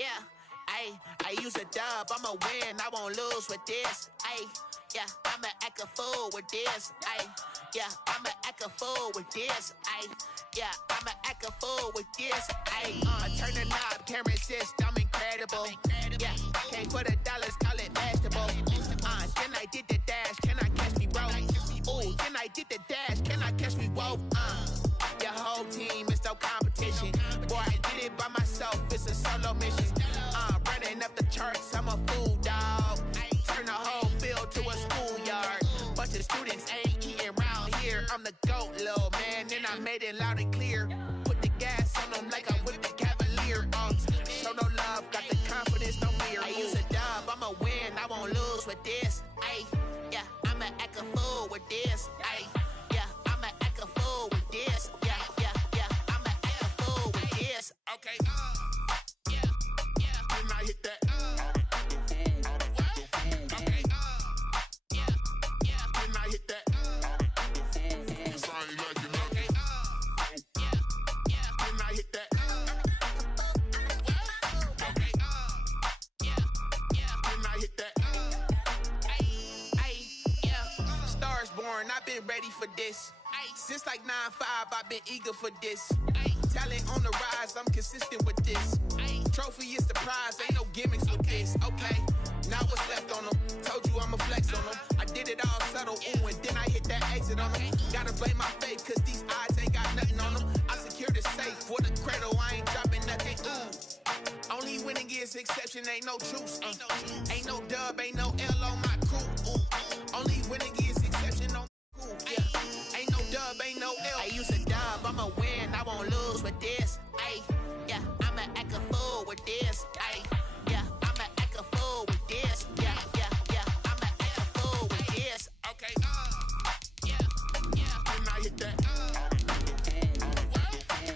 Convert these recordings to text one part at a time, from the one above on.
Yeah, I use a dub, I'ma win, I won't lose with this. Yeah, I'ma act a fool with this. Yeah, I'ma act a fool with this. Yeah, I'ma act a fool with this. I turn the knob, can't resist, I'm incredible. Yeah, came for the dollars, call it vegetable. Then I did the dash, can I catch me, bro? Ooh, then I did the dash, can I catch me, whoa? Your whole team is no competition. Boy, I did it by myself, it's a solo mission. Running up the charts, I'm a fool, dog. Turn the whole field to a schoolyard. Bunch of students ain't eating round here. I'm the GOAT, little man, and I made it loud and clear. Put the gas on them like I'm with the Cavalier. Show no love, got the confidence, no fear. I use a dub, I'ma win, I won't lose with this. Yeah, I'ma act a fool with this. Yeah, I'ma act a fool with this. Yeah, I'ma act a fool with this. Okay, yeah, when I hit that. I've been ready for this. Since like 9-5, I've been eager for this. Talent on the rise, I'm consistent with this. Trophy is the prize, ain't no gimmicks with this. Okay, now what's left on them? Told you I'ma flex on them. I did it all subtle, ooh, and then I hit that exit on them. Gotta blame my faith, cause these eyes ain't got nothing on them. I secured the safe for the cradle, I ain't dropping nothing, ooh. Only winning is exception, ain't no truce. Ain't no dub, ain't no L on my crew, ooh. Only winning is exception on yeah. Ain't no dub, ain't no L. I use a dub, I'ma win, I won't lose with this. Yeah, I'ma act a fool with this. Yeah, I'ma act a fool with this. Yeah, I'ma act a fool with this. Okay, yeah, when I hit that. Okay, yeah,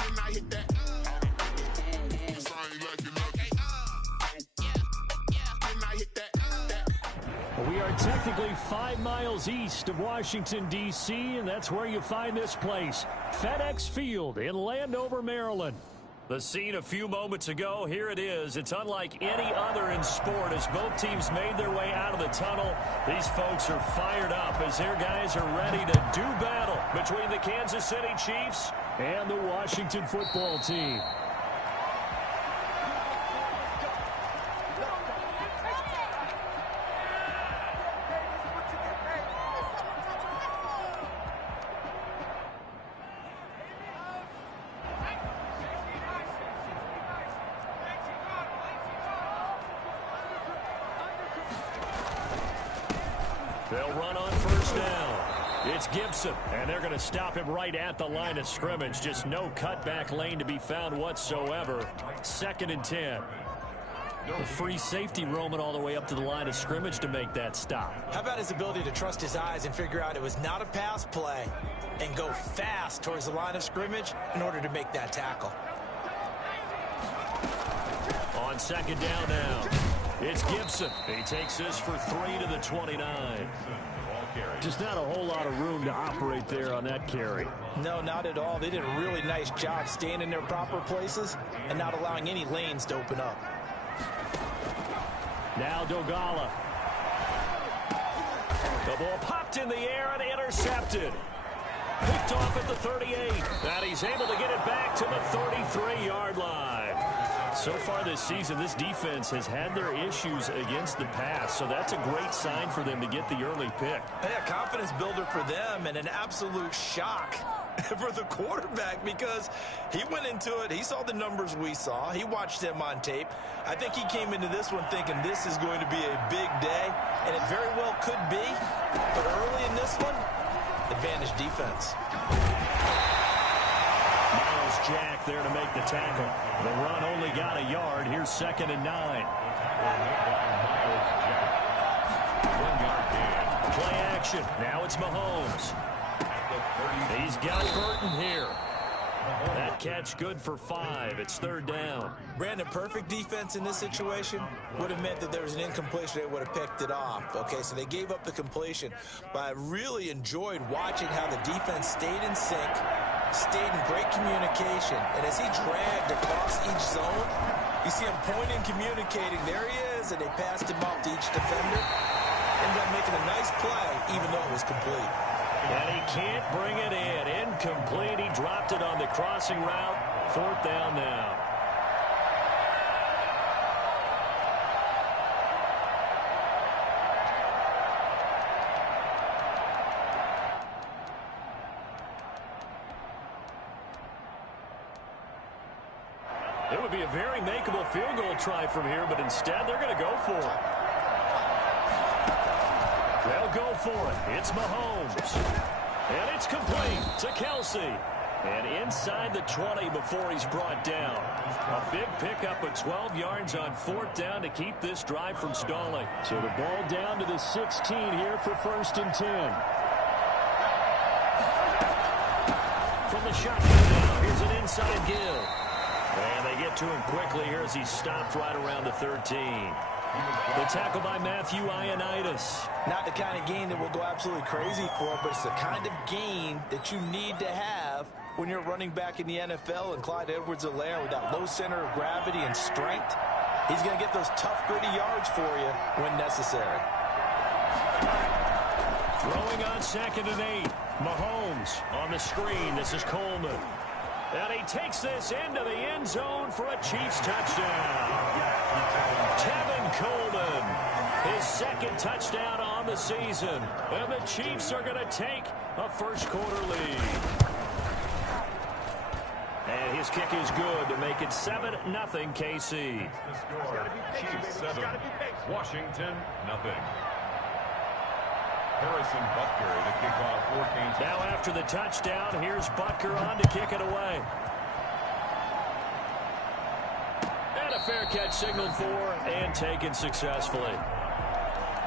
when I hit that. We are technically 5 miles east of Washington, D.C., and that's where you find this place, FedEx Field in Landover, Maryland. The scene a few moments ago, here it is. It's unlike any other in sport as both teams made their way out of the tunnel. These folks are fired up as their guys are ready to do battle between the Kansas City Chiefs and the Washington football team. They'll run on first down. It's Gibson, and they're going to stop him right at the line of scrimmage. Just no cutback lane to be found whatsoever. 2nd and 10. The free safety roaming all the way up to the line of scrimmage to make that stop. How about his ability to trust his eyes and figure out it was not a pass play and go fast towards the line of scrimmage in order to make that tackle. On 2nd down now. It's Gibson. He takes this for 3 to the 29. Just not a whole lot of room to operate there on that carry. No, not at all. They did a really nice job staying in their proper places and not allowing any lanes to open up. Now Dogala. The ball popped in the air and intercepted. Picked off at the 38. And he's able to get it back to the 33-yard line. So far this season, this defense has had their issues against the pass, so that's a great sign for them to get the early pick. Yeah, confidence builder for them and an absolute shock for the quarterback because he went into it. He saw the numbers we saw. He watched them on tape. I think he came into this one thinking this is going to be a big day, and it very well could be. But early in this one, advantage defense. Jack there to make the tackle. The run only got a yard. Here's 2nd and 9. Play action. Now it's Mahomes. He's got Burton here. That catch good for 5. It's 3rd down. Brandon, perfect defense in this situation would have meant that there was an incompletion. They would have picked it off. Okay, so they gave up the completion. But I really enjoyed watching how the defense stayed in sync, stayed in great communication. And as he dragged across each zone, you see him pointing, communicating. There he is, and they passed him off to each defender. Ended up making a nice play, even though it was complete. And he can't bring it in. Incomplete. He dropped it on the crossing route. 4th down now. It would be a very makeable field goal try from here, but instead they're going to go for it. They'll go for it. It's Mahomes. And it's complete to Kelsey. And inside the 20 before he's brought down. A big pickup of 12 yards on 4th down to keep this drive from stalling. So the ball down to the 16 here for 1st and 10. From the shotgun now, here's an inside give. And they get to him quickly here as he's stopped right around the 13. The tackle by Matthew Ioannidis. Not the kind of gain that we'll go absolutely crazy for, but it's the kind of gain that you need to have when you're running back in the NFL. And Clyde Edwards-Helaire, with that low center of gravity and strength, he's going to get those tough, gritty yards for you when necessary. Throwing on 2nd and 8. Mahomes on the screen. This is Coleman. And he takes this into the end zone for a Chiefs touchdown. Tevin Coleman, his 2nd touchdown on the season. And the Chiefs are going to take a first-quarter lead. And his kick is good to make it 7-0 KC. Chiefs 7, Washington 0. Harrison Butker to kick off for Kansas. Now after the touchdown, here's Butker on to kick it away. And a fair catch signaled for and taken successfully.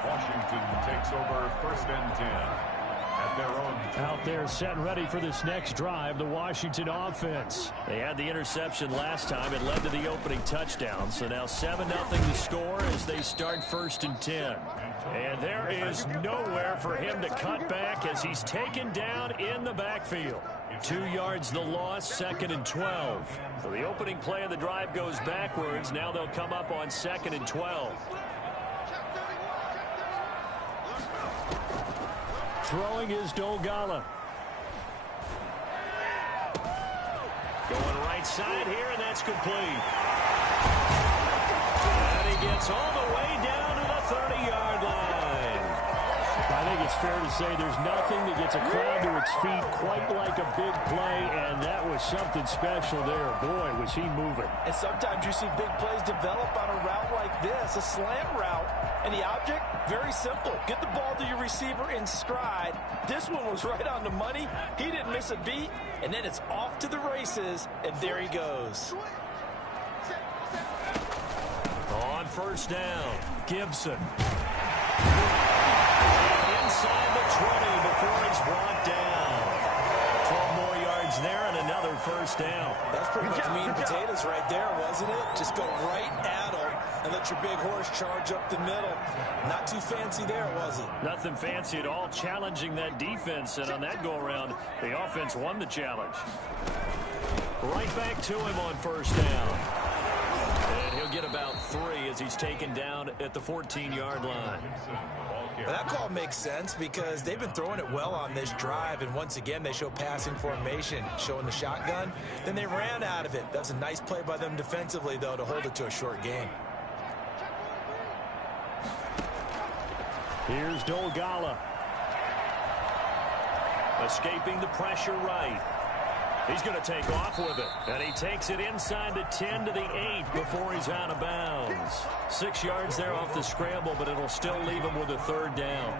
Washington takes over 1st and 10 at their own. Out there set and ready for this next drive, the Washington offense. They had the interception last time. It led to the opening touchdown. So now 7-0 the score as they start 1st and 10. And there is nowhere for him to cut back as he's taken down in the backfield. 2 yards the loss, 2nd and 12. So the opening play of the drive goes backwards. Now they'll come up on 2nd and 12. Throwing is Dolgala. Going right side here, and that's complete. And he gets all the way down to the 30-yard line. I think it's fair to say there's nothing that gets a crowd to its feet quite like a big play, and that was something special there. Boy, was he moving. And sometimes you see big plays develop on a route like this, a slant route, and the object, very simple. Get the ball to your receiver in stride. This one was right on the money. He didn't miss a beat, and then it's off to the races, and there he goes. On 1st down, Gibson. Inside the 20 before he's brought down. 12 more yards there and another 1st down. That's pretty much meat and potatoes right there, wasn't it? Just go right at him and let your big horse charge up the middle. Not too fancy there, was it? Nothing fancy at all, challenging that defense, and on that go-around, the offense won the challenge. Right back to him on 1st down. And he'll get about 3 as he's taken down at the 14-yard line. Well, that call makes sense because they've been throwing it well on this drive, and once again they show passing formation, showing the shotgun. Then they ran out of it. That's a nice play by them defensively, though, to hold it to a short game. Here's Dolgala. Escaping the pressure right. He's going to take off with it. And he takes it inside the 10 to the 8 before he's out of bounds. 6 yards there off the scramble, but it'll still leave him with a 3rd down.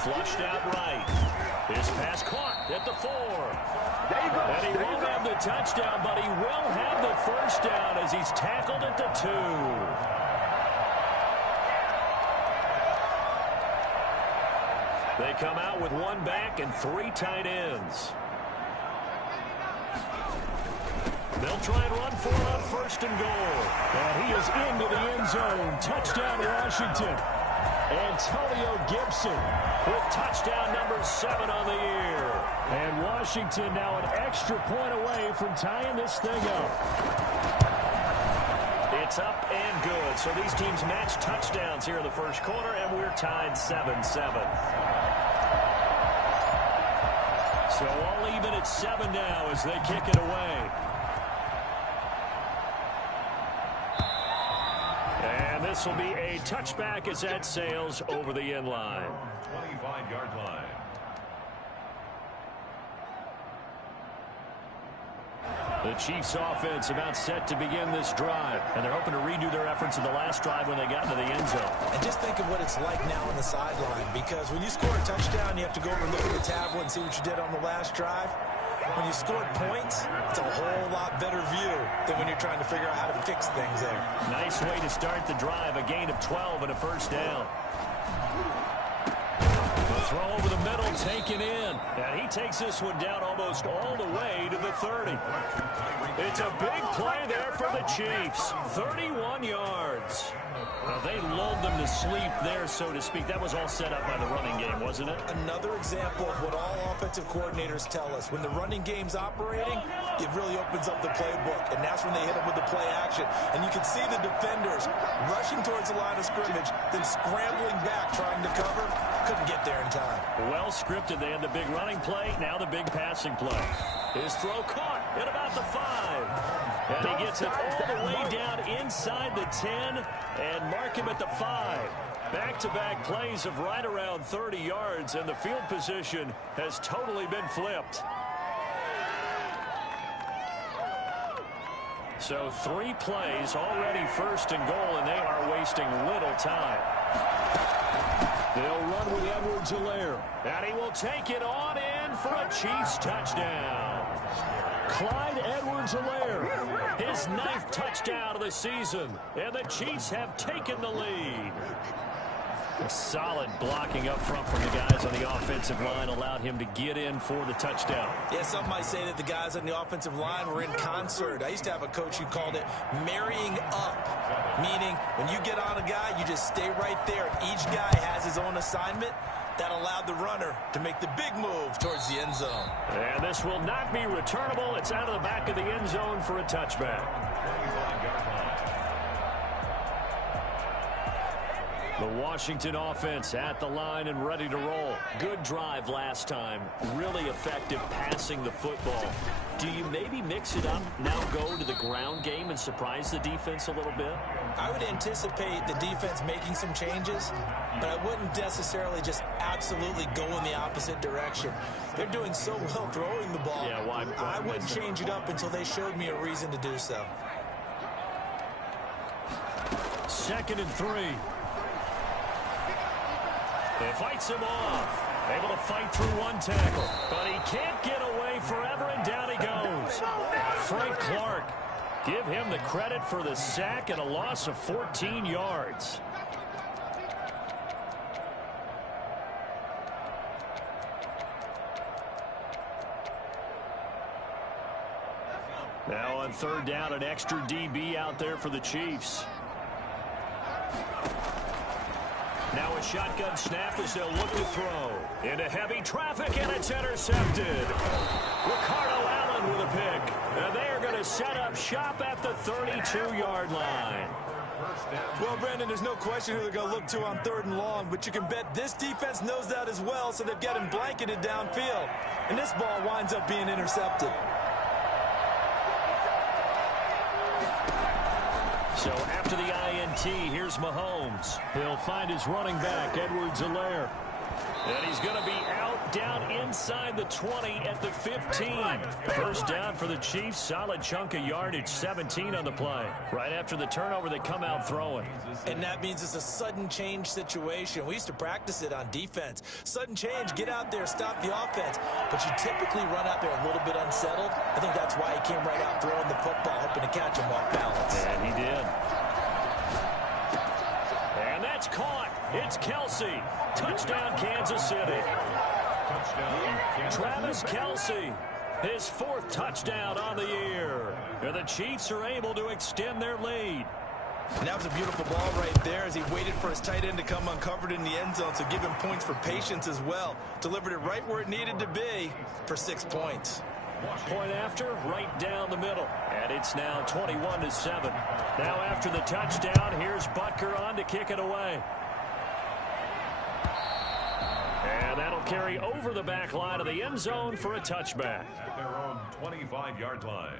Flushed out right. His pass caught at the 4. And he won't have the touchdown, but he will have the 1st down as he's tackled at the 2. They come out with one back and 3 tight ends. They'll try and run for it on 1st and goal. And he is into the end zone. Touchdown, Washington. Antonio Gibson with touchdown number 7 on the year. And Washington now an extra point away from tying this thing up. It's up and good. So these teams match touchdowns here in the first quarter, and we're tied 7-7. So all even at 7 now as they kick it away. And this will be a touchback as that sails over the end line. 25-yard line. The Chiefs offense about set to begin this drive, and they're hoping to redo their efforts in the last drive when they got into the end zone. And just think of what it's like now on the sideline, because when you score a touchdown, you have to go over and look at the tablet and see what you did on the last drive. When you scored points, it's a whole lot better view than when you're trying to figure out how to fix things there. Nice way to start the drive, a gain of 12 and a first down. The throw over the middle, taken in. And he takes this one down almost all the way to the 30. It's a big play there for the Chiefs. 31 yards. They lulled them to sleep there, so to speak. That was all set up by the running game, wasn't it? Another example of what all offensive coordinators tell us. When the running game's operating, it really opens up the playbook. And that's when they hit them with the play action. And you can see the defenders rushing towards the line of scrimmage, then scrambling back, trying to cover. Couldn't get there in time. Well scripted. They had the big running play, now the big passing play. His throw caught at about the 5. And he gets it all the way down inside the 10 and mark him at the 5. Back-to-back plays of right around 30 yards, and the field position has totally been flipped. So 3 plays, already 1st and goal, and they are wasting little time. They'll run with Edwards-Helaire, and he will take it on in for a Chiefs touchdown. Clyde Edwards-Helaire, his 9th touchdown of the season, and the Chiefs have taken the lead. A solid blocking up front from the guys on the offensive line allowed him to get in for the touchdown. Yeah, some might say that the guys on the offensive line were in concert. I used to have a coach who called it marrying up, meaning when you get on a guy, you just stay right there. Each guy has his own assignment. That allowed the runner to make the big move towards the end zone. And this will not be returnable. It's out of the back of the end zone for a touchback. The Washington offense at the line and ready to roll. Good drive last time. Really effective passing the football. Do you maybe mix it up, now go to the ground game and surprise the defense a little bit? I would anticipate the defense making some changes, but I wouldn't necessarily just absolutely go in the opposite direction. They're doing so well throwing the ball. Yeah, why I wouldn't change it up until they showed me a reason to do so. 2nd and 3. He fights him off. Able to fight through one tackle. But he can't get away forever, and down he goes. Frank Clark. Give him the credit for the sack and a loss of 14 yards. Now on 3rd down, an extra DB out there for the Chiefs. Now a shotgun snap as they'll look to throw. Into heavy traffic, and it's intercepted. Ricardo Allen with a pick. And they are going to set up shop at the 32-yard line. Well, Brandon, there's no question who they're going to look to on 3rd and long, but you can bet this defense knows that as well, so they've got him blanketed downfield. And this ball winds up being intercepted. So after the INT, here's Mahomes. He'll find his running back, Edwards-Helaire. And he's going to be out down inside the 20 at the 15. First down for the Chiefs. Solid chunk of yardage, 17 on the play. Right after the turnover, they come out throwing. And that means it's a sudden change situation. We used to practice it on defense. Sudden change, get out there, stop the offense. But you typically run out there a little bit unsettled. I think that's why he came right out throwing the football, hoping to catch him off balance. And he did. And that That's caught. It's Kelsey. Touchdown, Kansas City. Travis Kelsey, his 4th touchdown on the year. And the Chiefs are able to extend their lead. And that was a beautiful ball right there as he waited for his tight end to come uncovered in the end zone, so give him points for patience as well. Delivered it right where it needed to be for 6 points. Point after, right down the middle. And it's now 21-7. Now after the touchdown, here's Butker on to kick it away. And that'll carry over the back line of the end zone for a touchback. At their own 25-yard line.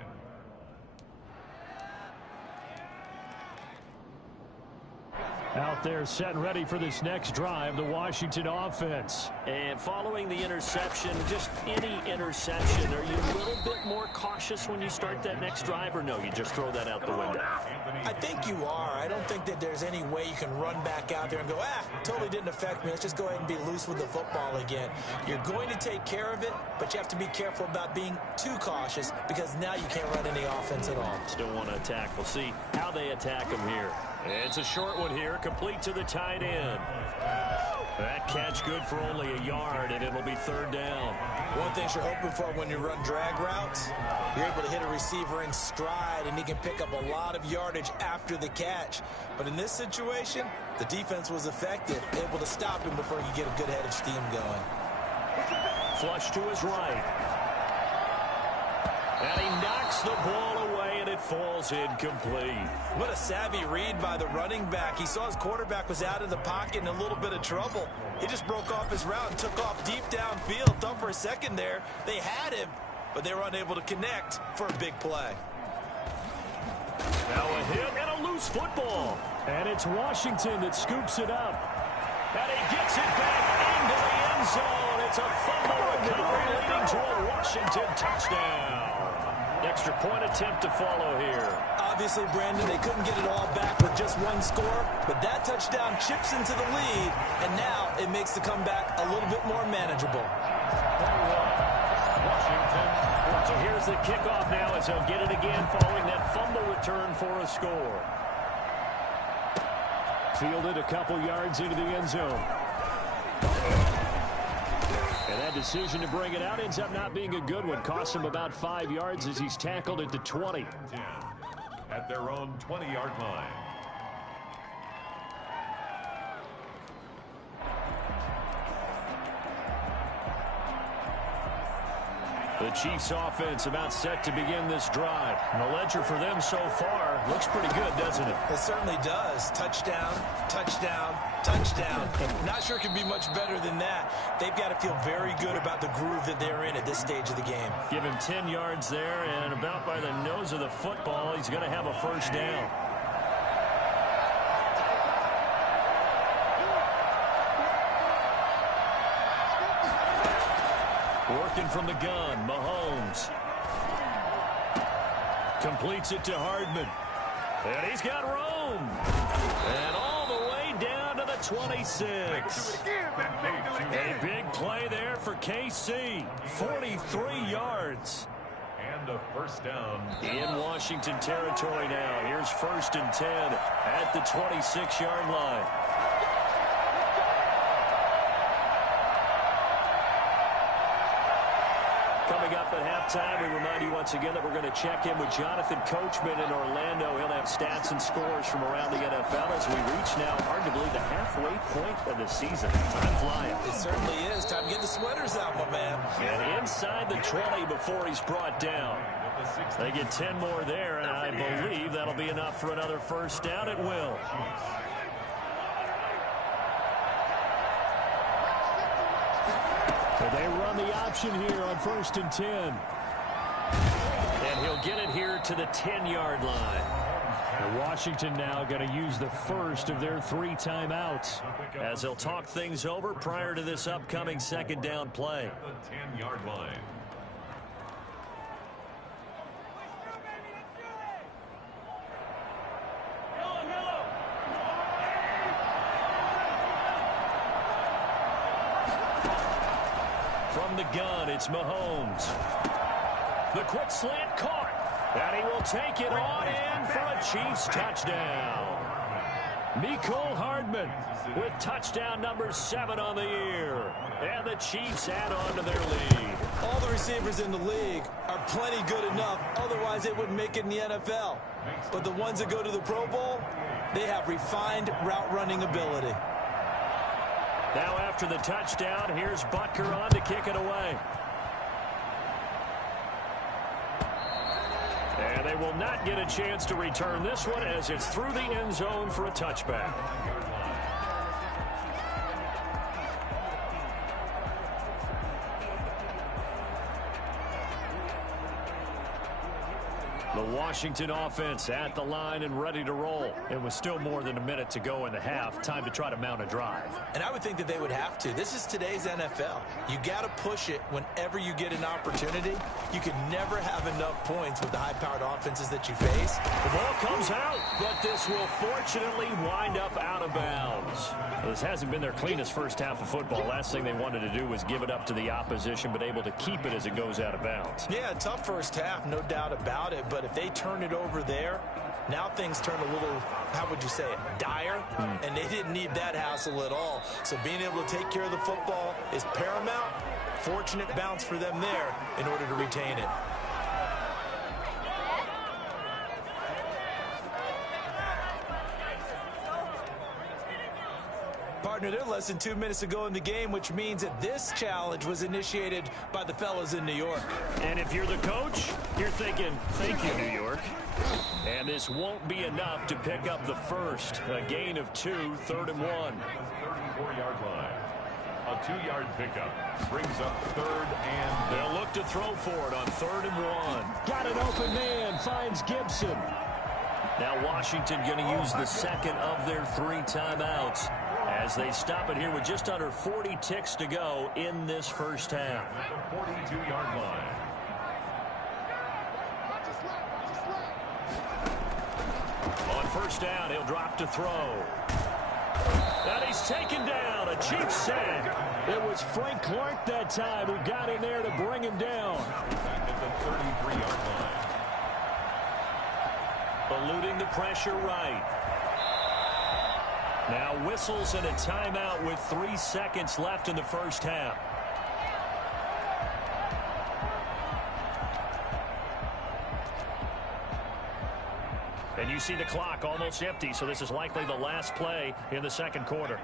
Out there set and ready for this next drive, the Washington offense. And following the interception, just any interception, are you a little bit more cautious when you start that next drive, or no, you just throw that out the window? I think you are. I don't think that there's any way you can run back out there and go, totally didn't affect me. Let's just go ahead and be loose with the football again. You're going to take care of it, but you have to be careful about being too cautious because now you can't run any offense at all. Still want to attack. We'll see how they attack them here. It's a short one here, complete to the tight end. That catch good for only a yard, and it'll be 3rd down. One thing you're hoping for when you run drag routes, you're able to hit a receiver in stride, and he can pick up a lot of yardage after the catch. But in this situation, the defense was effective, able to stop him before he could get a good head of steam going. Flush to his right. And he knocks the ball away, and it falls incomplete. What a savvy read by the running back. He saw his quarterback was out of the pocket in a little bit of trouble. He just broke off his route and took off deep downfield. Thought for a second there they had him, but they were unable to connect for a big play. Now a hit and a loose football. And it's Washington that scoops it up. And he gets it back into the end zone. It's a fumble recovery leading to a Washington touchdown. Extra point attempt to follow here. Obviously, Brandon, they couldn't get it all back with just one score, but that touchdown chips into the lead, and now it makes the comeback a little bit more manageable. Washington. So here's the kickoff now as they'll get it again following that fumble return for a score. Fielded a couple yards into the end zone. And that decision to bring it out ends up not being a good one. Costs him about 5 yards as he's tackled at the 20. At their own 20-yard line. The Chiefs offense about set to begin this drive. And the ledger for them so far looks pretty good, doesn't it? It certainly does. Touchdown, touchdown, touchdown. Not sure it can be much better than that. They've got to feel very good about the groove that they're in at this stage of the game. Give him 10 yards there, and about by the nose of the football, he's going to have a 1st down. Working from the gun, Mahomes. Completes it to Hardman. And he's got room. And all the way down to the 26. A big play there for KC. 43 yards. And a 1st down. In Washington territory now. Here's 1st and 10 at the 26-yard line. Coming up at halftime, we remind you once again that we're going to check in with Jonathan Coachman in Orlando. He'll have stats and scores from around the NFL as we reach now, hard to believe, the halfway point of the season. Time flying. It certainly is. Time to get the sweaters out, my man. And inside the 20 before he's brought down. They get 10 more there, and I believe that'll be enough for another 1st down. It will. So they run the option here on 1st and 10. And he'll get it here to the 10-yard line. And Washington now going to use the 1st of their 3 timeouts as they'll talk things over prior to this upcoming 2nd down play. The 10-yard line. From the gun, it's Mahomes. The quick slant caught. And he will take it on in for a Chiefs touchdown. Mecole Hardman with touchdown number 7 on the year. And the Chiefs add on to their lead. All the receivers in the league are plenty good enough. Otherwise, they wouldn't make it in the NFL. But the ones that go to the Pro Bowl, they have refined route running ability. Now after the touchdown, here's Butker on to kick it away. And they will not get a chance to return this one as it's through the end zone for a touchback. The Washington offense at the line and ready to roll. It was still more than a minute to go in the half. Time to try to mount a drive. And I would think that they would have to. This is today's NFL. You got to push it whenever you get an opportunity. You can never have enough points with the high-powered offenses that you face. The ball comes out, but this will fortunately wind up out of bounds. This hasn't been their cleanest first half of football. Last thing they wanted to do was give it up to the opposition, but able to keep it as it goes out of bounds. Yeah, tough first half, no doubt about it. But if they turn it over there, now things turn a little, how would you say it, dire? And they didn't need that hassle at all. So being able to take care of the football is paramount. Fortunate bounce for them there in order to retain it. Partner, they're less than 2 minutes ago in the game, which means that this challenge was initiated by the fellas in New York. And if you're the coach, you're thinking, thank you, New York. And this won't be enough to pick up the first. A gain of 2, 3rd and 1. 34-yard line. A 2-yard pickup brings up 3rd and... They'll look to throw for it on 3rd and 1. Got an open man, finds Gibson. Now Washington going to use the second of their 3 timeouts as they stop it here with just under 40 ticks to go in this first half. 42-yard line. On first down, he'll drop to throw. And he's taken down. A Chiefs sack. It was Frank Clark that time who got in there to bring him down. Back at the 33-yard line. Eluding the pressure right. Now whistles and a timeout with 3 seconds left in the first half. And you see the clock almost empty, so this is likely the last play in the second quarter.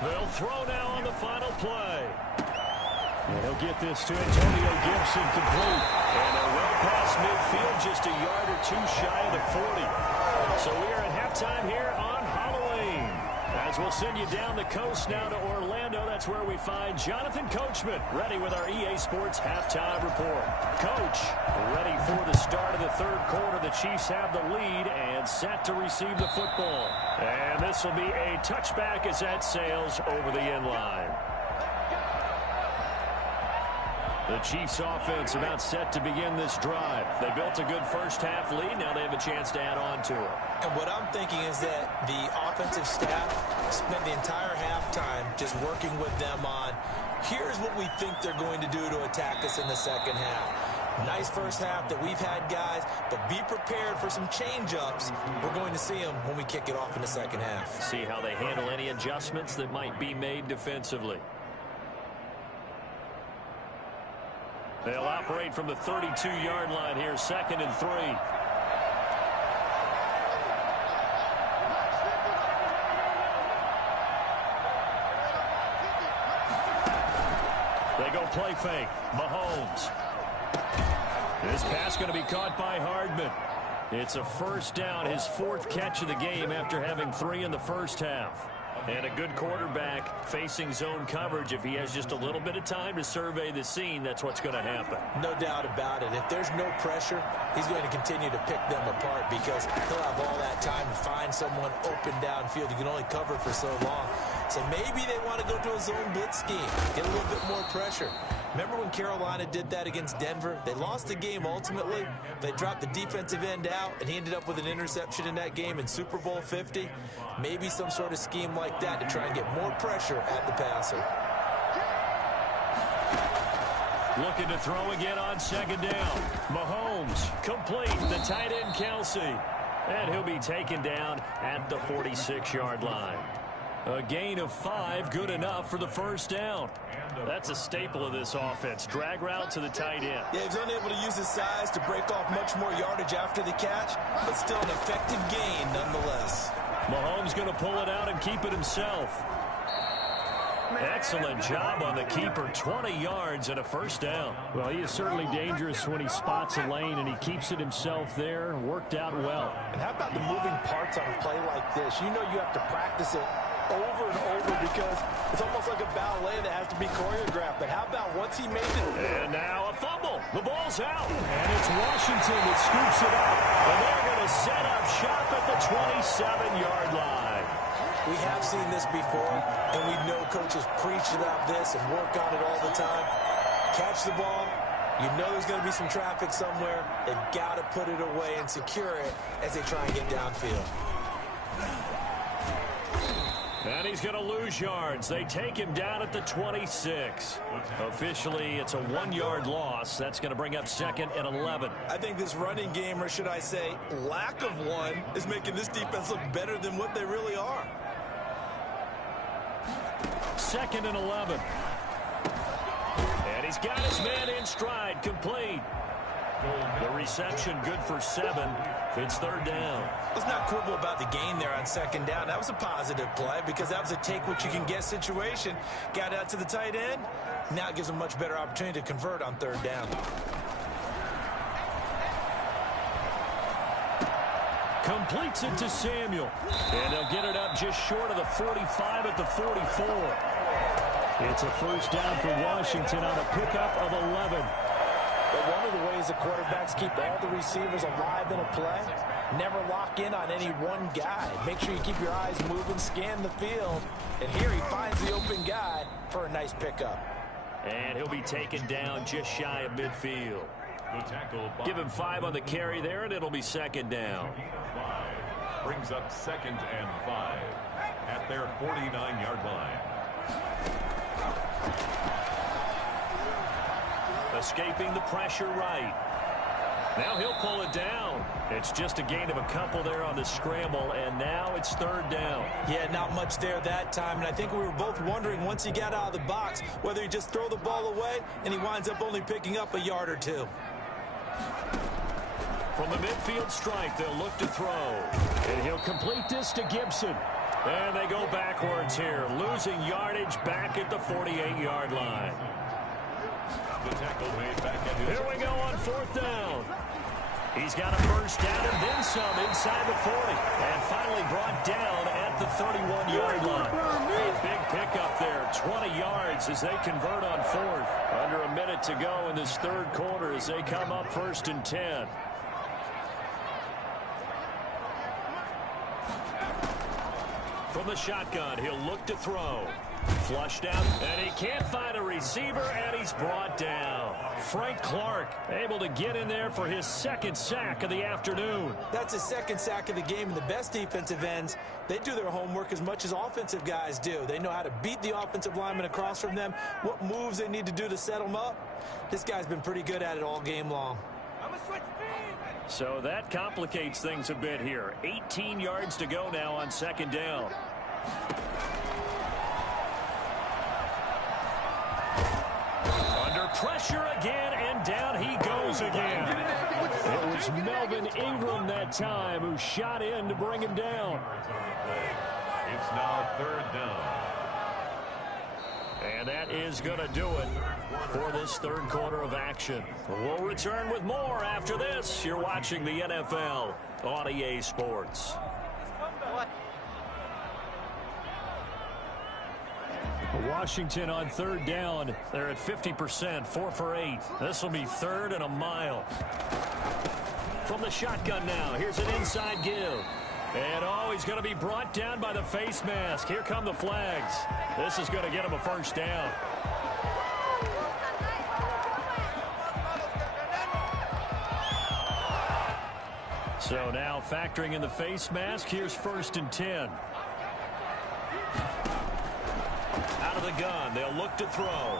They'll throw now on the final play. And he'll get this to Antonio Gibson complete. And they're well past midfield, just a yard or 2 shy of the 40. So we are at halftime here on Halloween. As we'll send you down the coast now to Orlando, that's where we find Jonathan Coachman ready with our EA Sports halftime report. Coach, ready for the start of the third quarter. The Chiefs have the lead and set to receive the football. And this will be a touchback as that sails over the end line. The Chiefs offense about set to begin this drive. They built a good first half lead. Now they have a chance to add on to it. And what I'm thinking is that the offensive staff spent the entire halftime just working with them on, here's what we think they're going to do to attack us in the second half. Nice first half that we've had, guys, but be prepared for some change-ups. We're going to see them when we kick it off in the second half. See how they handle any adjustments that might be made defensively. They'll operate from the 32-yard line here, 2nd and 3. They go play fake. Mahomes. This pass going to be caught by Hardman. It's a first down, his 4th catch of the game after having 3 in the first half. And a good quarterback facing zone coverage. If he has just a little bit of time to survey the scene, that's what's going to happen. No doubt about it. If there's no pressure, he's going to continue to pick them apart because he'll have all that time to find someone open downfield. You can only cover for so long. So maybe they want to go to a zone blitz scheme, get a little bit more pressure. Remember when Carolina did that against Denver? They lost the game ultimately. They dropped the defensive end out, and he ended up with an interception in that game in Super Bowl 50. Maybe some sort of scheme like that to try and get more pressure at the passer. Looking to throw again on 2nd down. Mahomes complete. The tight end Kelsey. And he'll be taken down at the 46-yard line. A gain of 5, good enough for the first down. That's a staple of this offense. Drag route to the tight end. Yeah, he's unable to use his size to break off much more yardage after the catch, but still an effective gain nonetheless. Mahomes going to pull it out and keep it himself. Excellent job on the keeper. 20 yards and a first down. Well, he is certainly dangerous when he spots a lane, and he keeps it himself there. Worked out well. And how about the moving parts on a play like this? You know you have to practice it over and over because it's almost like a ballet that has to be choreographed. But how about once he made it? And now a fumble. The ball's out. And it's Washington that scoops it up. And they're going to set up shop at the 27-yard line. We have seen this before, and we know coaches preach about this and work on it all the time. Catch the ball. You know there's going to be some traffic somewhere. They've got to put it away and secure it as they try and get downfield. And he's going to lose yards. They take him down at the 26. Officially, it's a 1-yard loss. That's going to bring up 2nd and 11. I think this running game, or should I say lack of one, is making this defense look better than what they really are. 2nd and 11. And he's got his man in stride, complete. The reception good for 7. It's 3rd down. Let's not quibble about the gain there on 2nd down. That was a positive play because that was a take-what-you-can-get situation. Got out to the tight end. Now it gives them a much better opportunity to convert on 3rd down. Completes it to Samuel. And they'll get it up just short of the 45 at the 44. It's a first down for Washington on a pickup of 11. But one of the ways the quarterbacks keep all the receivers alive in a play, never lock in on any one guy. Make sure you keep your eyes moving, scan the field. And here he finds the open guy for a nice pickup. And he'll be taken down just shy of midfield. Give him 5 on the carry there, and it'll be 2nd down. Brings up 2nd and 5 at their 49-yard line. Escaping the pressure right. Now he'll pull it down. It's just a gain of a couple there on the scramble, and now it's 3rd down. Yeah, not much there that time, and I think we were both wondering once he got out of the box whether he just throw the ball away, and he winds up only picking up a yard or 2. From the midfield stripe, they'll look to throw. And he'll complete this to Gibson. And they go backwards here, losing yardage back at the 48-yard line. The tackle made back at his... Here we go on 4th down. He's got a first down and then some inside the 40. And finally brought down at the 31-yard line. A big pickup there, 20 yards as they convert on 4th. Under a minute to go in this 3rd quarter as they come up 1st and 10. From the shotgun, he'll look to throw. Flushed out, and he can't find a receiver, and he's brought down. Frank Clark able to get in there for his 2nd sack of the afternoon. That's his 2nd sack of the game, and the best defensive ends, they do their homework as much as offensive guys do. They know how to beat the offensive lineman across from them, what moves they need to do to set them up. This guy's been pretty good at it all game long. So that complicates things a bit here. 18 yards to go now on 2nd down. Under pressure again, and down he goes again. It was Melvin Ingram that time who shot in to bring him down. It's now 3rd down. And that is going to do it for this 3rd quarter of action. We'll return with more after this. You're watching the NFL on EA Sports. Washington on 3rd down. They're at 50%, 4 for 8. This will be 3rd and a mile. From the shotgun now, here's an inside give. And, oh, he's going to be brought down by the face mask. Here come the flags. This is going to get him a first down. So now factoring in the face mask, here's 1st and 10. Out of the gun, they'll look to throw.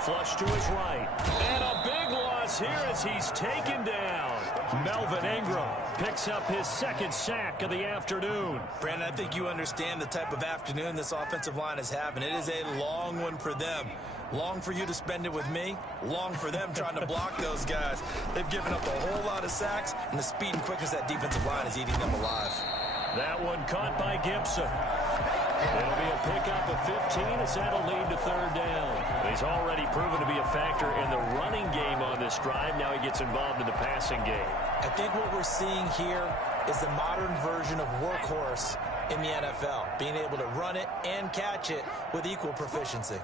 Flush to his right. And a big one chaos here as he's taken down. Melvin Ingram picks up his second sack of the afternoon. Brandon, I think you understand the type of afternoon this offensive line is having. It is a long one for them. Long for you to spend it with me. Long for them trying to block those guys. They've given up a whole lot of sacks, and the speed and quickness of that defensive line is eating them alive. That one caught by Gibson. It'll be a pickup of 15 as that'll lead to third down. He's already proven to be a factor in the running game on this drive. Now he gets involved in the passing game. I think what we're seeing here is the modern version of workhorse in the NFL, being able to run it and catch it with equal proficiency.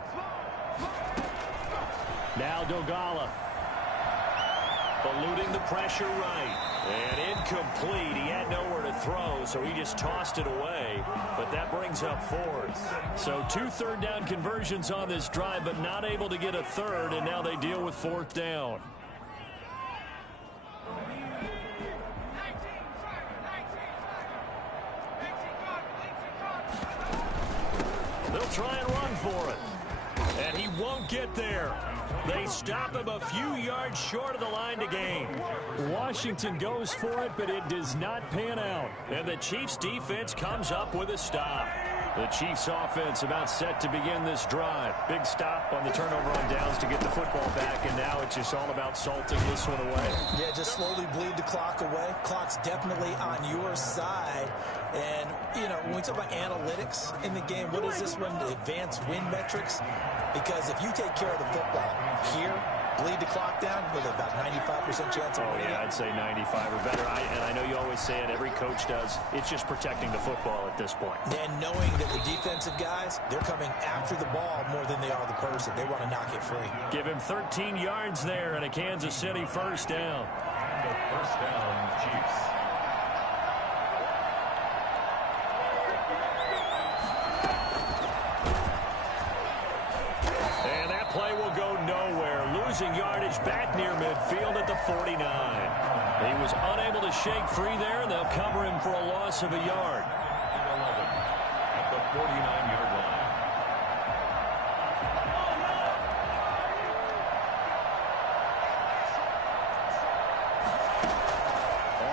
Now Dogala. Eluding the pressure right. And incomplete. He had nowhere to throw, so he just tossed it away. But that brings up fourth. So 2 third down conversions on this drive, but not able to get a third, and now they deal with fourth down. They'll try and run for it. And he won't get there. They stop him a few yards short of the line to gain. Washington goes for it, but it does not pan out. And the Chiefs defense comes up with a stop. The Chiefs offense about set to begin this drive. Big stop on the turnover on downs to get the football back, and now it's just all about salting this one away. Yeah, just slowly bleed the clock away. Clock's definitely on your side. And, you know, when we talk about analytics in the game, what is this one? The advanced win metrics? Because if you take care of the football here, bleed the clock down, with about 95% chance of winning. Oh, yeah, I'd say 95 or better. And I know you always say it, every coach does. It's just protecting the football at this point. And knowing that the defensive guys, they're coming after the ball more than they are the person. They want to knock it free. Give him 13 yards there and a Kansas City first down. The first down, Chiefs. And that play will go nowhere. Losing yardage back near midfield at the 49. He was unable to shake free there, and they'll cover him for a loss of a yard. 11 at the 49-yard line.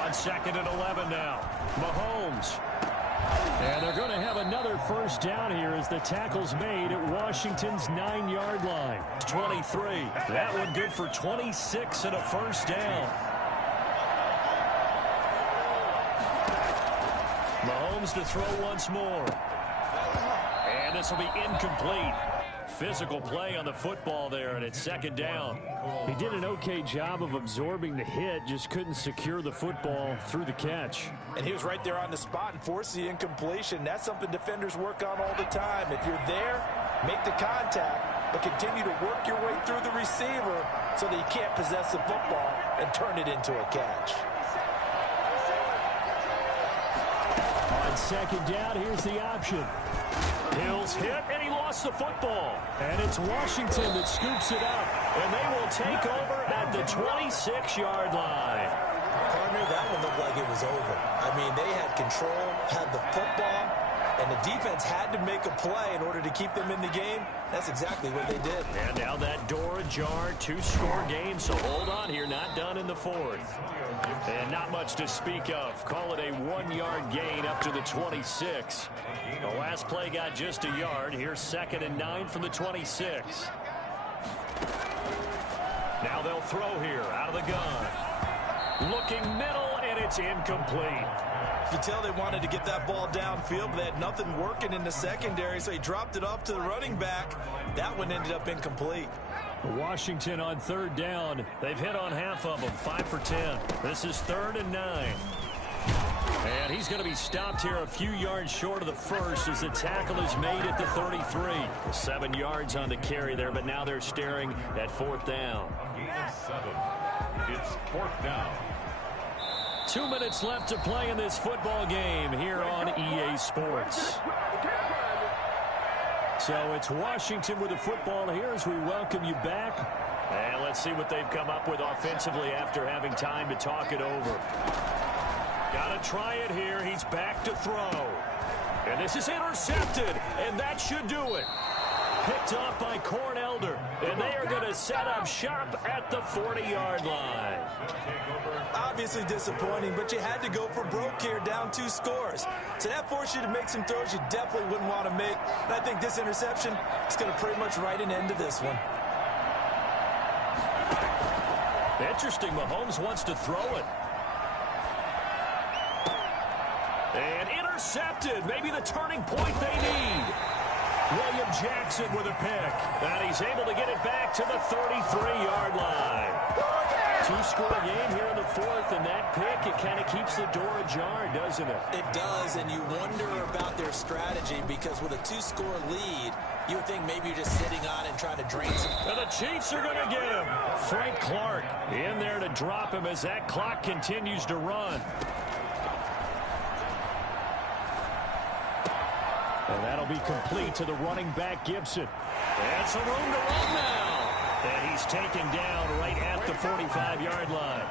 On second and 11 now. Mahomes. And they're going to have another first down here as the tackle's made at Washington's 9-yard line. 23. That one good for 26 and a first down. Mahomes to throw once more. And this will be incomplete. Physical play on the football there, and it's second down. He did an okay job of absorbing the hit, just couldn't secure the football through the catch. And he was right there on the spot and forced the incompletion. That's something defenders work on all the time. If you're there, make the contact, but continue to work your way through the receiver so that you can't possess the football and turn it into a catch. On second down, here's the option. Hill's hit, and he lost the football. And it's Washington that scoops it up, and they will take over at the 26-yard line. Partner, that one looked like it was over. I mean, they had control, had the football, and the defense had to make a play in order to keep them in the game. That's exactly what they did. And now that door ajar, 2-score game, so hold on here, not done in the fourth. And not much to speak of. Call it a 1-yard gain up to the 26. The last play got just a yard. Here's second and 9 from the 26. Now they'll throw here out of the gun. Looking middle, and it's incomplete. You can tell they wanted to get that ball downfield, but they had nothing working in the secondary, so he dropped it off to the running back. That one ended up incomplete. Washington on third down. They've hit on half of them, 5 for 10. This is third and 9. And he's going to be stopped here a few yards short of the first as the tackle is made at the 33. 7 yards on the carry there, but now they're staring at fourth down. Gain of 7. It's fourth down. 2 minutes left to play in this football game here on EA Sports. So it's Washington with the football here as we welcome you back. And let's see what they've come up with offensively after having time to talk it over. Got to try it here. He's back to throw. And this is intercepted, and that should do it. Picked off by Corn Elder. And they are going to set up shop at the 40-yard line. Obviously disappointing, but you had to go for broke here, down 2 scores. So that forced you to make some throws you definitely wouldn't want to make. And I think this interception is going to pretty much write an end to this one. Interesting, Mahomes wants to throw it. And intercepted, maybe the turning point they need. William Jackson with a pick. And he's able to get it back to the 33-yard line. 2-score game here in the 4th, and that pick, it kind of keeps the door ajar, doesn't it? It does, and you wonder about their strategy because with a 2-score lead, you would think maybe you're just sitting on and trying to drain some. And the Chiefs are going to get him. Frank Clark in there to drop him as that clock continues to run. And that'll be complete to the running back, Gibson. And some room to run now. And he's taken down right at the 45-yard line.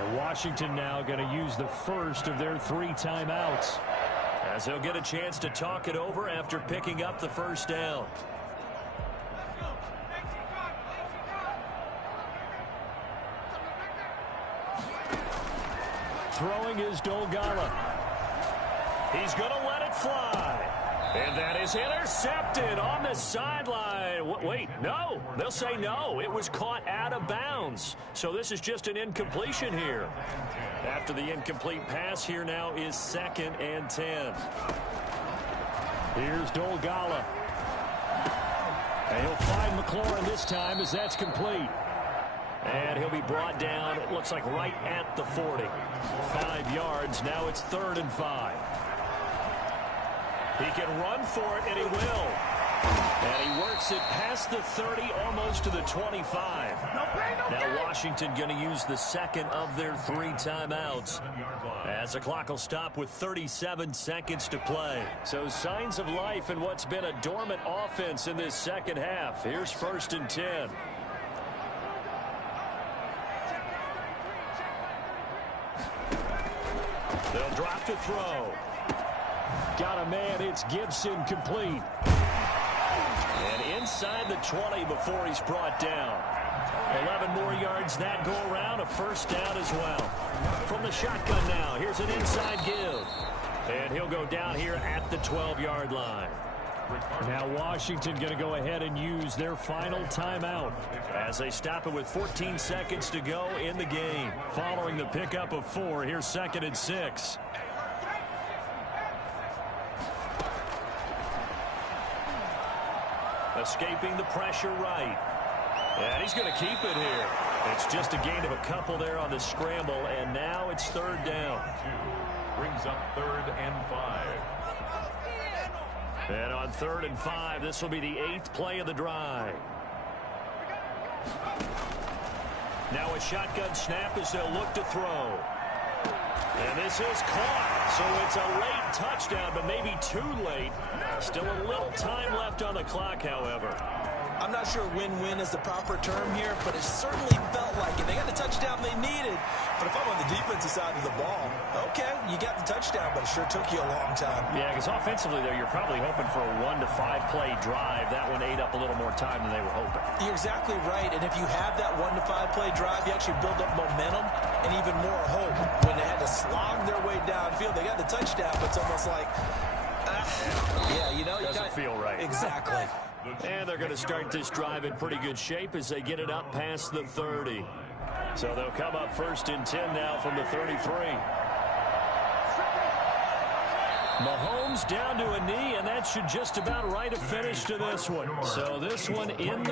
And Washington now going to use the first of their 3 timeouts, as they'll get a chance to talk it over after picking up the first down. Throwing is Dolgala. He's going to let it fly. And that is intercepted on the sideline. Wait, no. They'll say no. It was caught out of bounds. So this is just an incompletion here. After the incomplete pass, here now is 2nd and 10. Here's Dolgala. And he'll find McLaurin this time as that's complete. And he'll be brought down, it looks like right at the 40. 5 yards. Now it's 3rd and 5. He can run for it, and he will. And he works it past the 30, almost to the 25. Now Washington going to use the 2nd of their 3 timeouts, as the clock will stop with 37 seconds to play. So signs of life in what's been a dormant offense in this second half. Here's 1st and 10. They'll drop to throw. Got a man, it's Gibson, complete. And inside the 20 before he's brought down. 11 more yards that go around, a first down as well. From the shotgun now, here's an inside give. And he'll go down here at the 12-yard line. Now Washington going to go ahead and use their final timeout as they stop it with 14 seconds to go in the game. Following the pickup of 4, here's 2nd and 6. Escaping the pressure right. And he's going to keep it here. It's just a gain of a couple there on the scramble, and now it's 3rd down. Brings up 3rd and 5. And on 3rd and 5, this will be the 8th play of the drive. Now a shotgun snap as they'll look to throw. And this is caught. So it's a late touchdown, but maybe too late. Still a little time left on the clock, however. I'm not sure win-win is the proper term here, but it certainly felt like it. They got the touchdown they needed. But if I'm on the defensive side of the ball, okay, you got the touchdown, but it sure took you a long time. Yeah, because offensively, though, you're probably hoping for a 1 to 5 play drive. That one ate up a little more time than they were hoping. You're exactly right, and if you have that 1 to 5 play drive, you actually build up momentum and even more hope. When they had to slog their way downfield, they got the touchdown, but it's almost like, yeah, you know. Doesn't feel right. Exactly. And they're going to start this drive in pretty good shape as they get it up past the 30. So they'll come up 1st and 10 now from the 33. Mahomes down to a knee, and that should just about write a finish to this one. So this one in the